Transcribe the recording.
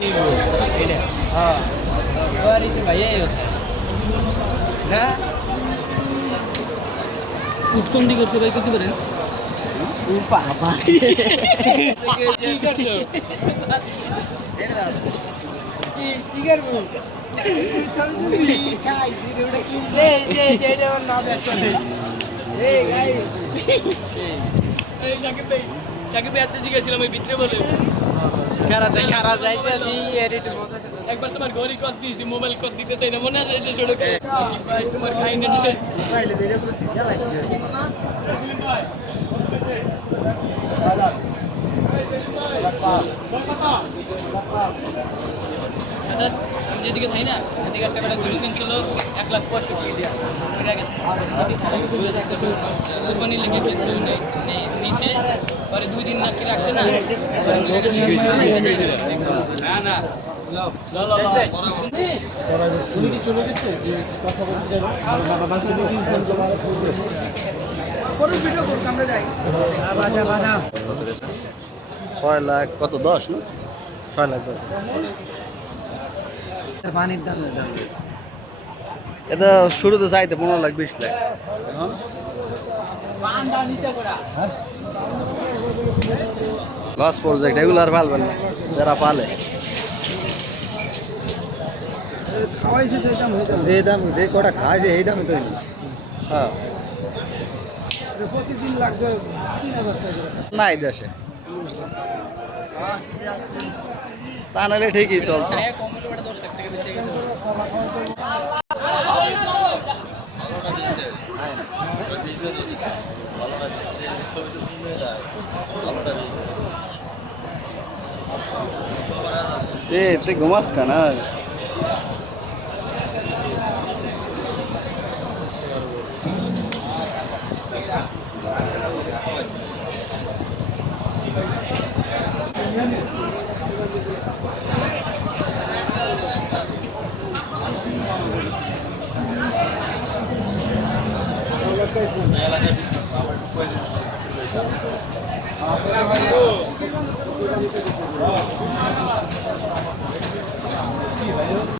हाँ बारिश में भैया ही होता है ना उत्तम दिगर से भाई कितने बने पापा যাকে বেড়াতে জিজ্ঞাসিলাম ওই ভিতরে বলে খারা যাইতেছি একবার তোমার ঘড়ি কর দিয়েছি মোবাইল কর দিতে চাই না মনে আছে যে ছোট ভাই তোমার কাহিনী আমি যেদিকে থাই না সেদিকে একটা বেটা গরু কিনছিল 1,65,000 দিয়া কোরবানি লেগে কিনছিল নিচে পরে 2 দিন নাকি রাখছে না না উনি কি চলে গেছে যে কথা বলতে যাবে ভিডিও করব আমরা যাই বাজা 6 লাখ কত 10 না 6 লাখ পানির দাম এটা শুরুতে চাইতে 15 লাখ 20 লাখ লস প্রজেক্ট এগুলো আর পালবেন না যারা পালে যে দাম যে কটা খায় যে এই দামে তো হ্যাঁ প্রতিদিন লাগবে 3,000 টাকা নাই দেশে তা নাহলে ঠিকই চলছে কমেন্ট 10 লাখ টাকা বেঁচে গেল তুই ঘুমাস না এলাকায়